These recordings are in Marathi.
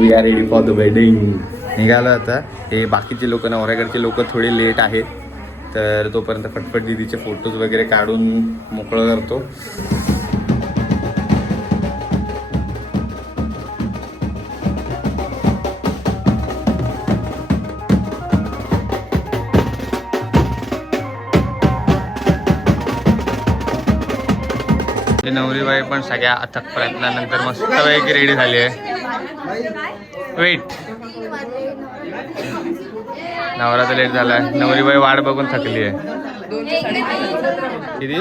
We are ready for the wedding. निघालो आता. हे बाकीचे लोक नवऱ्याकडचे लोक थोडे लेट आहेत, तर तोपर्यंत फटफट दीदीचे फोटोज वगैरे काढून मोकळं करतो. नवरी बाई पण सगळ्या अथक प्रयत्नानंतर मस्त पैकी रेडी झाली आहे. वेट, नवरा तर लेट झालाय. नवरी बाई वाट बघून थकली आहे. किती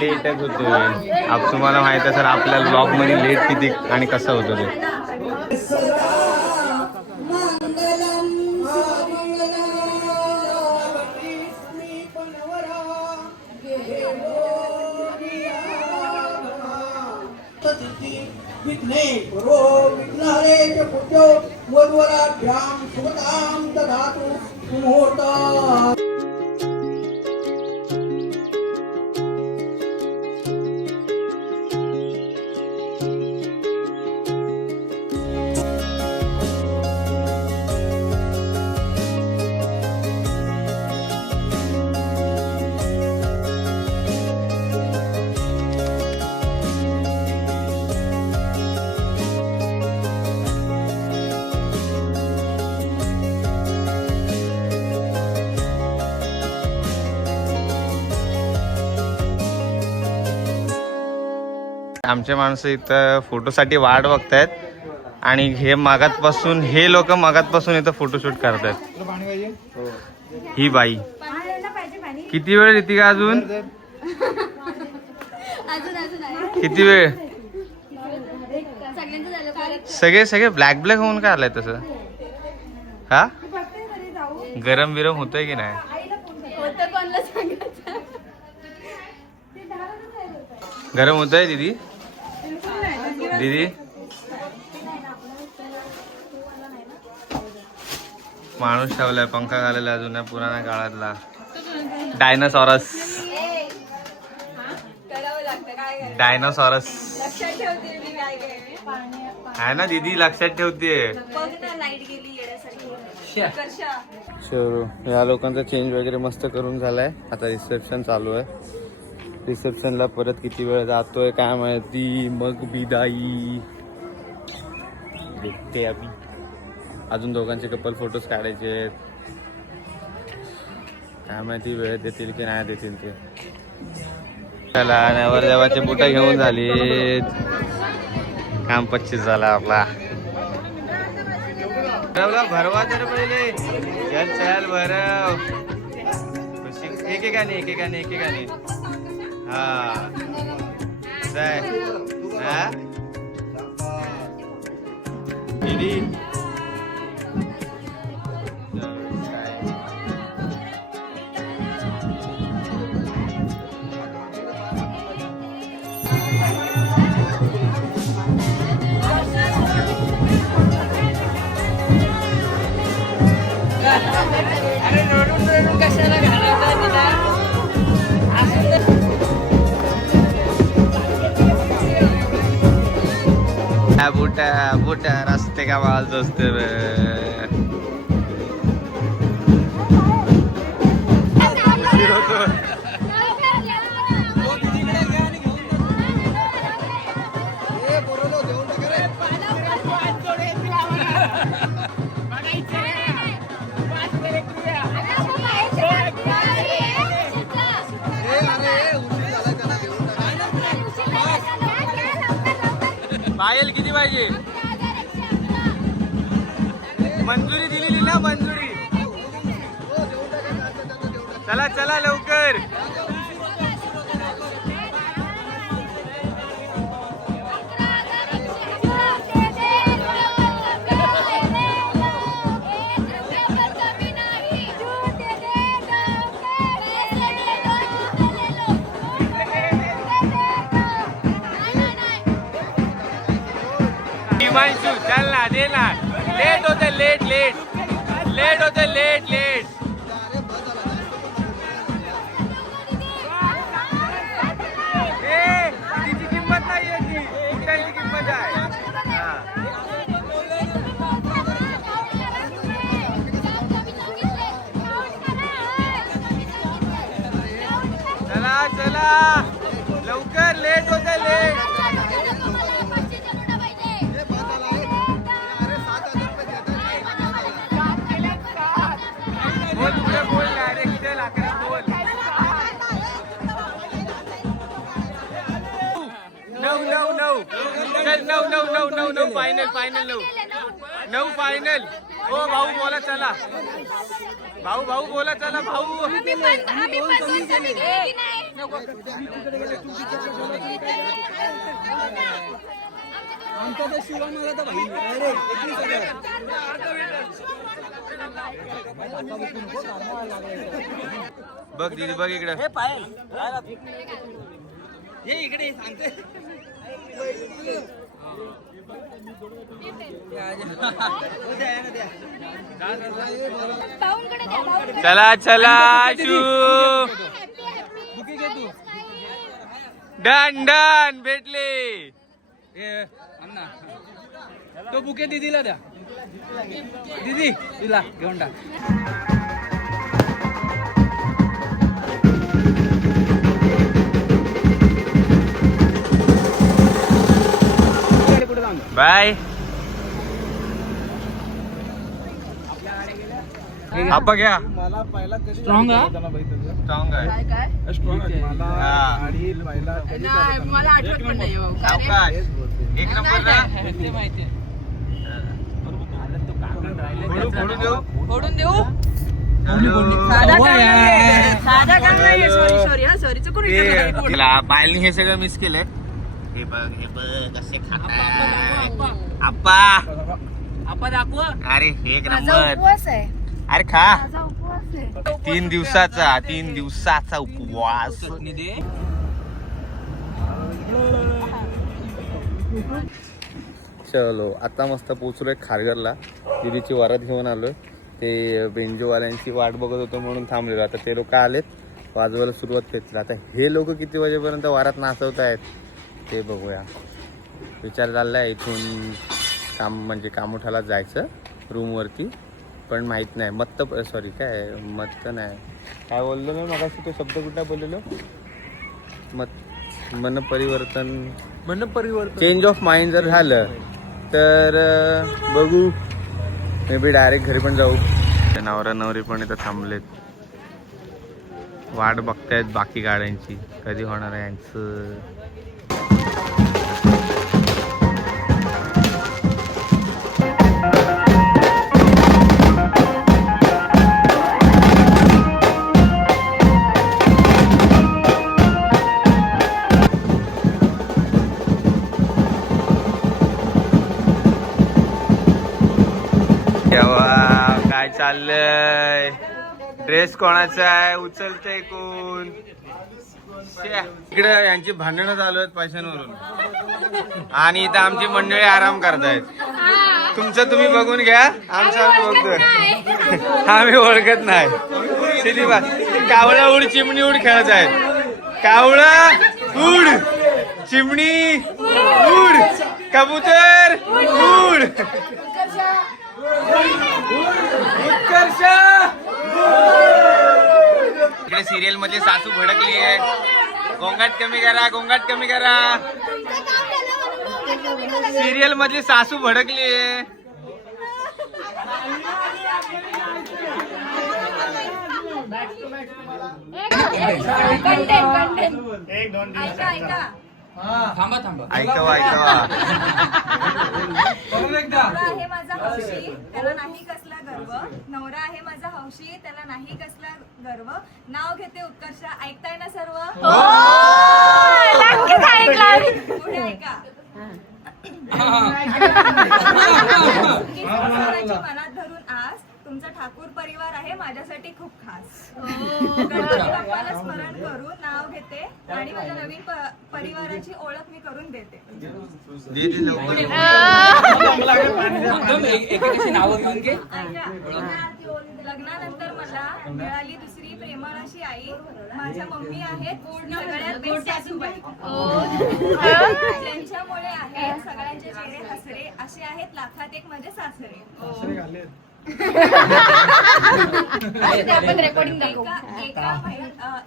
लेटच होतोय. अब तुम्हाला माहित आहे सर आपल्या ब्लॉग मध्ये लेट किती आणि कसं होतं ते. आमचे माणसं इथं फोटोसाठी वाट बघतायत आणि हे लोक मागातपासून इथं फोटोशूट करतायत. ही बाई किती वेळ येते का अजून? किती वेळ? सगळे ब्लॅक होऊन काय आलाय तसं? हा गरम बिरम होतंय की नाही? गरम होतंय दीदी? दीदी माणूस ठेवलाय, पंखा घालायला जुन्या पुराण्या काळातला. डायनासॉरस आहे ना दीदी, लक्षात ठेवते. या लोकांचा चेंज वगैरे मस्त करून झालाय. आता रिसेप्शन चालू आहे. रिसेप्शनला परत किती वेळ जातोय काय माहिती. मग बिदाई देखते अभी. अजून दोघांचे कपल फोटोज काढायचे आहेत. काय माहिती वेळ देतील की नाही देतील ते. चला नवरदेवाचे बुटं घेऊन झाली. काम 25 झाला आपला. भरवा तर पहिले. चल भरव. एकेकाने हा जाय हा दीदी. अरे रोडून कशाला घालायचं तिला? बुटा रास्ते का माल दोस्ते पायल किती पाहिजे? मंजुरी दिलेली ना, मंजुरी. चला लवकर. चल ना दे ना. लेट होते लेट. चला लवकर, लेट होते लेट. बोल पुढे बोल डायरेक्ट चल आकाश बोल. 9 चल 9 फायनल 9 फायनल. हो भाऊ बोला चला, भाऊ बोला चला भाऊ. बघ दीदी बघ इकडे. इकडे सांगते. चला चला शू डन भेटले. तो बुके दीदीला द्या. दीदी तुला घेऊन टाक. बाय. आपा घ्या. मला पहिला कधी स्ट्रॉंग आहे. स्ट्रॉंग आहे. मला गाडी पहिला कधी मला आठवत पण नाही हो. सावकाश. एक नंबर ना. माहिती फोडून देऊ. फोडून देऊ. हॅलो. साधा काम नाहीये. सॉरी हा सॉरी चुकून विचारलं. तिला पायलनी हे सगळं मिस केलं. हे बघ कसे खातात आप्पा. आपण दाखव. अरे एक माझा नंबर. उपवास आहे. अरे खा. माझा उपवास आहे. 3 दिवसाचा उपवास. निधी चलो आता मस्त पोचलोय खारघरला. दीदीची वरात घेऊन आलोय. ते बेंजोवाल्यांची वाट बघत होतो म्हणून थांबलेलो. आता ते लोक आलेत, वाजवायला सुरुवात केली. आता हे लोक किती वाजेपर्यंत वारात नाचवत आहेत ते बघूया. विचार चाललाय इथून कामोठाला जायचं रूमवरती, पण माहीत नाही. मत्त नाही काय बोललो ना मगाशी. तो शब्द कुठला बोललेलो? मन परिवर्तन चेंज ऑफ माइंड जर झालं तर बघू, मे बी डायरेक्ट घरी पण जाऊ. नवरा नवरी पण इथं थांबलेत, वाट बघतायत बाकी गाड्यांची कधी होणार आहे यांचं. काय चाललंय? ड्रेस कोणाचा आहे? उचलतंय कोण? इकडे यांची भांडणं चालू आहेत पैशांवरून, आणि इथं आमची मंडळी आराम करतायत. तुमचं तुम्ही बघून घ्या, आमचं आम्ही बघतोय. आम्ही ओळखत नाही. सिधी बा कावळा उड चिमणी उड खेळत आहेत. कावळा उड, चिमणी उड, कबूतर उड. उत्कर्ष. इकडे सिरियल मध्ये सासू भडकली आहे. गोंगाट कमी करा, गोंगाट कमी करा. सिरियल मधली सासू भडकली आहे. ऐकावा नवरा आहे माझा हौशी, त्याला नाही कसला गर्व. नवरा आहे माझा हौशी, त्याला नाही कसला गर्व. नाव घेते उत्कर्ष. ऐकताय ना सर्व? पुढे ऐका. संसाराची मनात धरून आस, तुमचा ठाकूर परिवार आहे माझ्यासाठी खूप खास. गणपती बाप्पाला स्मरण करून नाव घेते आणि माझ्या नवीन परिवाराची ओळख मी करून देते. नावं घेऊन घे. लग्नानंतर मला मिळाली दुसरी प्रेमळ अशी आई. माझ्या मम्मी आहेत सगळ्यात बेस्ट सासूबाई. ज्यांच्यामुळे आहेत सगळ्यांचे चेहरे हसरे, असे आहेत लाखात एक माझे सासरे.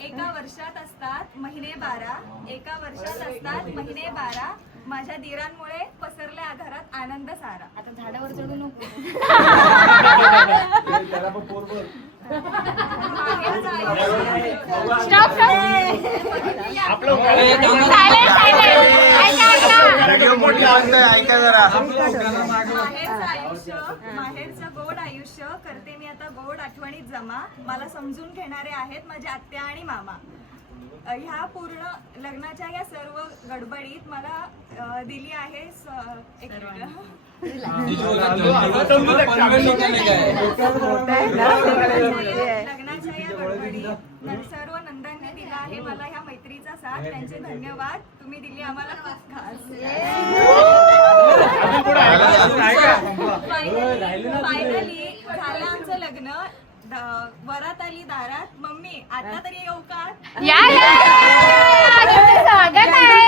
एका वर्षात असतात महिने 12, एका वर्षात असतात महिने 12. माझ्या दिरांमुळे पसरल्या घरात आनंद सारा. आता झाडावर चढू नको. त्याला पण पोर बोल. ऐका जरा. माहेरचं गोड आयुष्य करते मी आता गोड आठवणीत जमा. मला समजून घेणारे आहेत माझे आत्या आणि मामा. ह्या पूर्ण लग्नाच्या या सर्व गडबडीत मला दिली आहे एक मिनिट. लग्नाच्या या गडबडीत सर्व नंदांनी दिला आहे मला ह्या मैत्रीचा साथ. त्यांचे धन्यवाद. तुम्ही दिली आम्हाला खूप खास. फायनली झालं आमचं लग्न. वरात आली दारात. मम्मी आता तरी येऊ का? स्वागत आहे.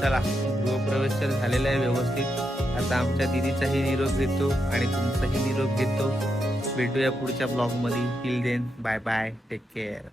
चला, गृहप्रवेश तर झालेला आहे व्यवस्थित. आता आमच्या दीदीचाही निरोप घेतो आणि तुमचाही निरोप घेतो. भेटूया पुढच्या ब्लॉग मध्ये. Till then bye bye, take care.